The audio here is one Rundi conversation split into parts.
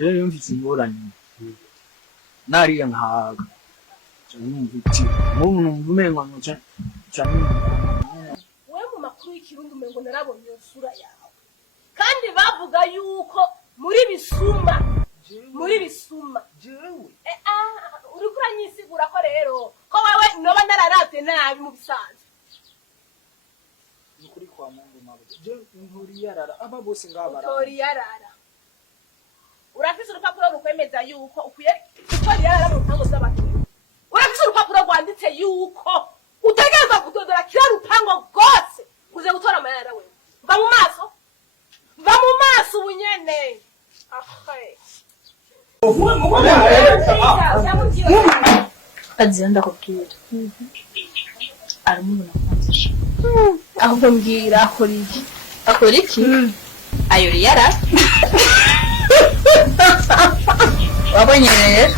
rero mfite ingorane nariya nkaga numva iki umuntu umengo cyane wewe mu makuru y'ikirundi umengo narabonye iyo sura yawe kandi bavuga yuko muri bisuma jewe uri kuranyisigura ko rero ko wewe noba nararavye nabi mu bisanzwe nukuri kwa Mungu mabo je nkuri yarara aba bose ngabara tori yarara urafise urupapuro rukwemeza yuko ukwiye tori yarara mu ntango z'abakinyi urafise urupapuro rwanditse yuko utegereza kudodora kira rupango rwose kuze gutora amayara wewe mva mu maso ubunyene Azenda kubwira aramubona kwanzisha ahubwo mbwira akora iki ayo yara wabonye rero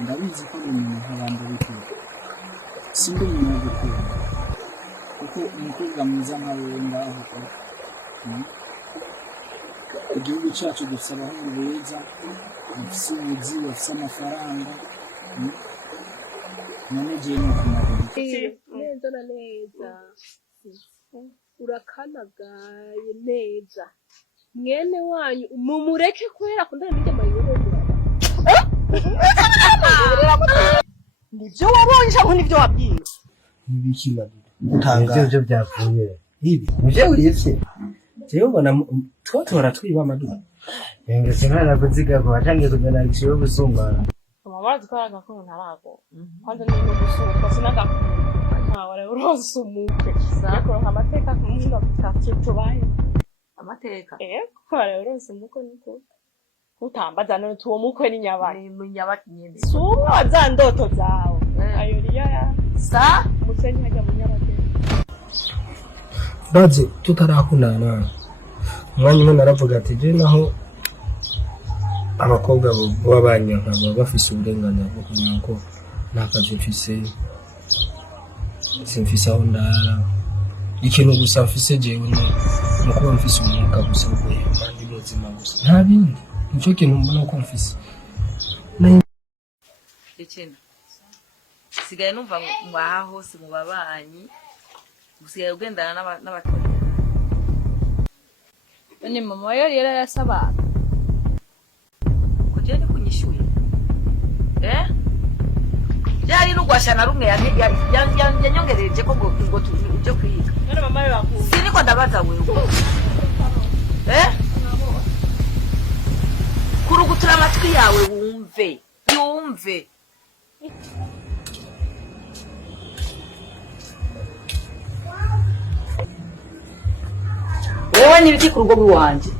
ndabizi ko umuntu nk'abandi bikora sindi umuntu gukora kuko umukobwa mwiza nkawe ngaho igihugu cyacu gifite abahungu beza bafite ubuzi bafite amafaranga none giye no kumaguru neza na neza urakanagaye neza mwene wanyu mumureke kwera kundana n'ijya mayoro nibyo wabonye cyangwa nibyo wabwiye nibikibadira ibyo byavuye ibi nje uretse jewe ubona twotora twiba amaduka ngeze nkana kuziga ko atangiye kujana ikiyo gusungana amabazi kwaraga ko ntarago kwanza ni no gusumba sinaga ntaware urosumuke sako amateka kumunga tutatubaye amateka kware urosumuke niko utambaza no tuwo mukwe ni nyabaki mu nyabaki nyene suwa za ndoto zawe ayo riya sa musenyi hajya mu nyabaki baje tutarakunana umwanya umwe naravuga ati je naho abakobwa b'abanyanka baba bafise uburenganzira bwo kumenya ko nta kazi mfise simfise aho ndara ikintu gusa mfise jewe no kuba mfise umwuka gusa guhema ndi muzima gusa nta bindi nicyo kintu mbona ko mfise ikina sigaye numva mwaha hose mu babanyi usigaye ugendana n'abatonyi ni mama yari yarasaba kujya ni kunyishuye byari n'ugwashana rumwe yanyongereje ko ngo tuje kwiga none mama yari bakuru siniko ndabaza wewe kurugutura amatwi yawe yumve wowe n'ibiki ku rugo rw'iwanje